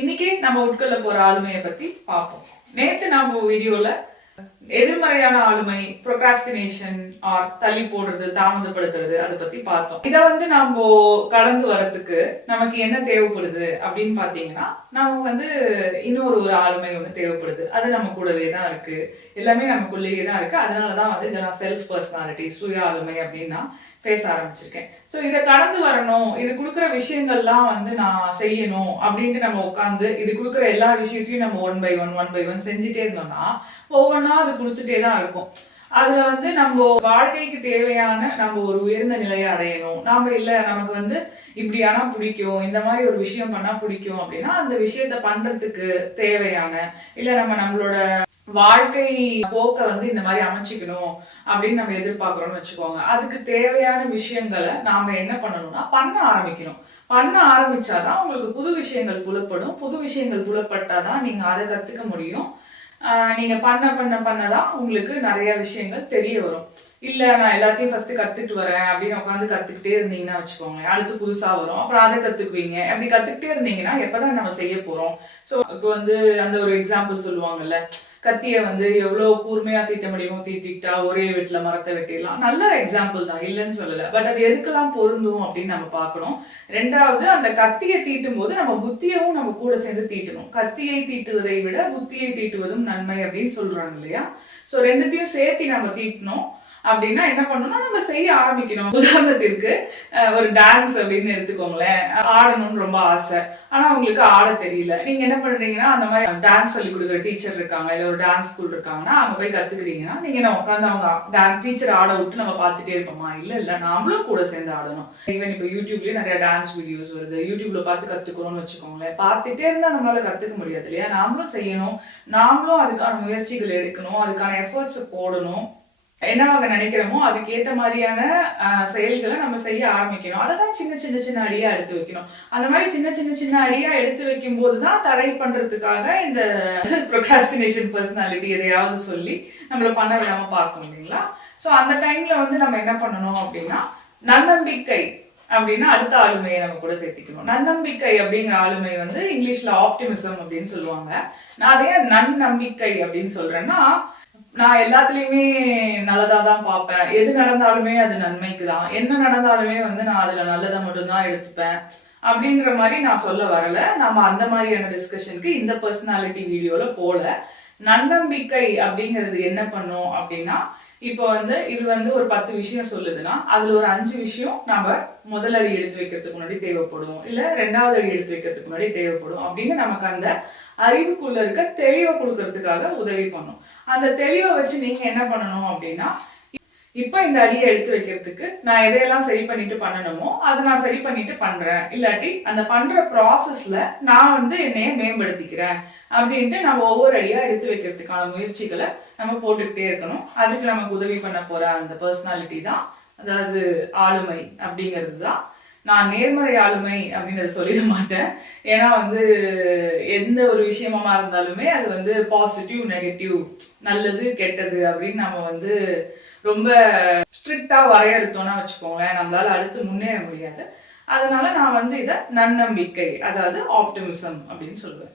இன்னைக்கு நம்ம உட்கொள்ள போற ஆளுமையை பத்தி பார்ப்போம். நேத்து நம்ம வீடியோல எதிர்மறையான ஆளுமை, ப்ரொக்ராஸ்டினேஷன் ஆர் தள்ளி போடுறது, தாமதப்படுத்துறது அதை பத்தி பார்த்தோம். இதை நம்ம கடந்து வரதுக்கு நமக்கு என்ன தேவைப்படுது அப்படின்னு பாத்தீங்கன்னா, நமக்கு இன்னொரு ஆளுமை ஒன்று தேவைப்படுது. அது நம்ம கூடவே தான் இருக்கு, எல்லாமே நமக்குள்ளேயே தான் இருக்கு. அதனாலதான் இதெல்லாம் செல்ஃப் பர்சனாலிட்டி, சுய ஆளுமை அப்படின்னா பேச ஆரம்பிச்சிருக்கேன். ஸோ இதை கடந்து வரணும், இது கொடுக்குற விஷயங்கள்லாம் நான் செய்யணும் அப்படின்ட்டு நம்ம உட்காந்து இது கொடுக்குற எல்லா விஷயத்தையும் நம்ம ஒன் பை ஒன் செஞ்சுட்டே இருந்தோம்னா ஒவ்வொன்றா அது கொடுத்துட்டே தான் இருக்கும். அதுல நம்ம வாழ்க்கைக்கு தேவையான நம்ம ஒரு உயர்ந்த நிலையை அடையணும். நாம இல்ல நமக்கு இப்படியானா பிடிக்கும், இந்த மாதிரி ஒரு விஷயம் பண்ணா பிடிக்கும் அப்படின்னா அந்த விஷயத்த பண்றதுக்கு தேவையான இல்ல நம்மளோட வாழ்க்கை போக்க இந்த மாதிரி அமைச்சுக்கணும் அப்படின்னு நம்ம எதிர்பார்க்கிறோம்னு வச்சுக்கோங்க. அதுக்கு தேவையான விஷயங்களை நாம என்ன பண்ணணும்னா பண்ண ஆரம்பிக்கணும். பண்ண ஆரம்பிச்சாதான் உங்களுக்கு புது விஷயங்கள் புலப்படும். புது விஷயங்கள் புலப்பட்டாதான் நீங்க அதை கத்துக்க முடியும். நீங்க பண்ணதான் உங்களுக்கு நிறைய விஷயங்கள் தெரிய வரும். இல்ல நான் எல்லாத்தையும் ஃபர்ஸ்ட் கத்துட்டு வரேன் அப்படின்னு உட்காந்து கத்துக்கிட்டே இருந்தீங்கன்னா வச்சுக்கோங்களேன், அடுத்து புதுசா வரும், அப்புறம் அதை கத்துக்குவீங்க. அப்படி கத்துக்கிட்டே இருந்தீங்கன்னா எப்பதான் நம்ம செய்ய போறோம். ஸோ இப்போ அந்த ஒரு எக்ஸாம்பிள் சொல்லுவாங்கல்ல, கத்திய எவ்வளவு கூர்மையா தீட்ட முடியுமோ தீட்டிட்டா ஒரே வெட்டில மரத்தை வெட்டிடலாம். நல்ல எக்ஸாம்பிள் தான், இல்லைன்னு சொல்லல. பட் அது எதுக்கெல்லாம் பொருந்தும் அப்படின்னு நம்ம பார்க்கணும். ரெண்டாவது, அந்த கத்தியை தீட்டும் போது நம்ம புத்தியவும் நம்ம கூட சேர்ந்து தீட்டணும். கத்தியை தீட்டுவதை விட புத்தியை தீட்டுவதும் நன்மை அப்படின்னு சொல்றாங்க இல்லையா. ஸோ ரெண்டுத்தையும் சேர்த்து நம்ம தீட்டணும். அப்படின்னா என்ன பண்ணணும்னா நம்ம செய்ய ஆரம்பிக்கணும். உதாரணத்திற்கு ஒரு டான்ஸ் அப்படின்னு எடுத்துக்கோங்களேன். ஆடணும்னு ரொம்ப ஆசை, ஆனா உங்களுக்கு ஆட தெரியல. நீங்க என்ன பண்றீங்கன்னா, அந்த மாதிரி டான்ஸ் சொல்லி கொடுக்குற டீச்சர் இருக்காங்க, இல்ல ஒரு டான்ஸ் ஸ்கூல் இருக்காங்கன்னா அங்க போய் கத்துக்கிறீங்கன்னா நீங்க உட்காந்து அவங்க டீச்சர் ஆட விட்டு நம்ம பார்த்துட்டே இருப்போமா? இல்ல நாமளும் கூட சேர்ந்து ஆடணும். ஈவன் இப்போ யூடியூப்லயே நிறைய டான்ஸ் வீடியோஸ் வருது. யூடியூப்ல பார்த்து கத்துக்கிறோம்னு வச்சுக்கோங்களேன், பார்த்துட்டே இருந்தா நம்மளால கத்துக்க முடியாது இல்லையா. நாமளும் செய்யணும், நாமளும் அதுக்கான முயற்சிகள் எடுக்கணும், அதுக்கான எஃபர்ட்ஸ் போடணும். என்னவாக நினைக்கிறோமோ அதுக்கேற்ற மாதிரியான செயல்களை நம்ம செய்ய ஆரம்பிக்கணும். அதை தான் சின்ன அடியா எடுத்து வைக்கணும். அந்த மாதிரி சின்ன அடியா எடுத்து வைக்கும் போதுதான் தடை பண்றதுக்காக இந்த ப்ரொக்ராஸ்டினேஷன் பர்சனாலிட்டி எதையாவது சொல்லி நம்மள பண்ண விடாம பார்க்கணும் இல்லைங்களா. ஸோ அந்த டைம்ல நம்ம என்ன பண்ணணும் அப்படின்னா, நன்னம்பிக்கை அப்படின்னா அடுத்த ஆளுமையை நம்ம கூட சேர்த்திக்கணும். நன்னம்பிக்கை அப்படிங்கிற ஆளுமை இங்கிலீஷ்ல ஆப்டிமிசம் அப்படின்னு சொல்லுவாங்க. நான் அதே நன்னம்பிக்கை அப்படின்னு சொல்றேன்னா, நான் எல்லாத்துலயுமே நல்லதா தான் பார்ப்பேன். எது நடந்தாலுமே அது நன்மைக்கு தான். என்ன நடந்தாலுமே நான் அதுல நல்லதை மட்டும்தான் எடுத்துப்பேன் அப்படின்ற மாதிரி நான் சொல்ல வரல. நம்ம அந்த மாதிரியான டிஸ்கஷனுக்கு இந்த பர்சனாலிட்டி வீடியோல போல. நன்னம்பிக்கை அப்படிங்கிறது என்ன பண்ணும் அப்படின்னா, இப்போ இது ஒரு 10 விஷயம் சொல்லுதுன்னா அதுல ஒரு 5 விஷயம் நம்ம முதல் அடி எடுத்து வைக்கிறதுக்கு முன்னாடி தேவைப்படும், இல்ல 2வது அடி எடுத்து வைக்கிறதுக்கு முன்னாடி தேவைப்படும் அப்படின்னு நமக்கு அந்த அறிவுக்குள்ள இருக்க தெளிவை கொடுக்கறதுக்காக உதவி பண்ணும். அந்த தெளிவை வச்சு நீங்க என்ன பண்ணணும் அப்படின்னா, இப்ப இந்த அடியை எடுத்து வைக்கிறதுக்கு நான் எதையெல்லாம் சரி பண்ணிட்டு பண்ணணுமோ அதை நான் சரி பண்ணிட்டு பண்றேன், இல்லாட்டி அந்த பண்ற ப்ராசஸ்ல நான் என்னைய மேம்படுத்திக்கிறேன் அப்படின்ட்டு நம்ம ஒவ்வொரு அடியா எடுத்து வைக்கிறதுக்கான முயற்சிகளை நம்ம போட்டுக்கிட்டே இருக்கணும். அதுக்கு நமக்கு உதவி பண்ண போற அந்த பர்சனாலிட்டி தான், அதாவது ஆளுமை அப்படிங்கிறது தான். நான் நேர்மறை ஆளுமை அப்படின்றத சொல்லிட மாட்டேன். ஏன்னா எந்த ஒரு விஷயமா இருந்தாலுமே அது பாசிட்டிவ் நெகட்டிவ், நல்லது கெட்டது அப்படின்னு நம்ம ரொம்ப ஸ்ட்ரிக்டா வரையறுத்தோம்னா வச்சுக்கோங்களேன், நம்மளால அடுத்து முன்னேற முடியாது. அதனால நான் இதை நன்னம்பிக்கை, அதாவது ஆப்டிமிசம் அப்படின்னு சொல்லுவேன்.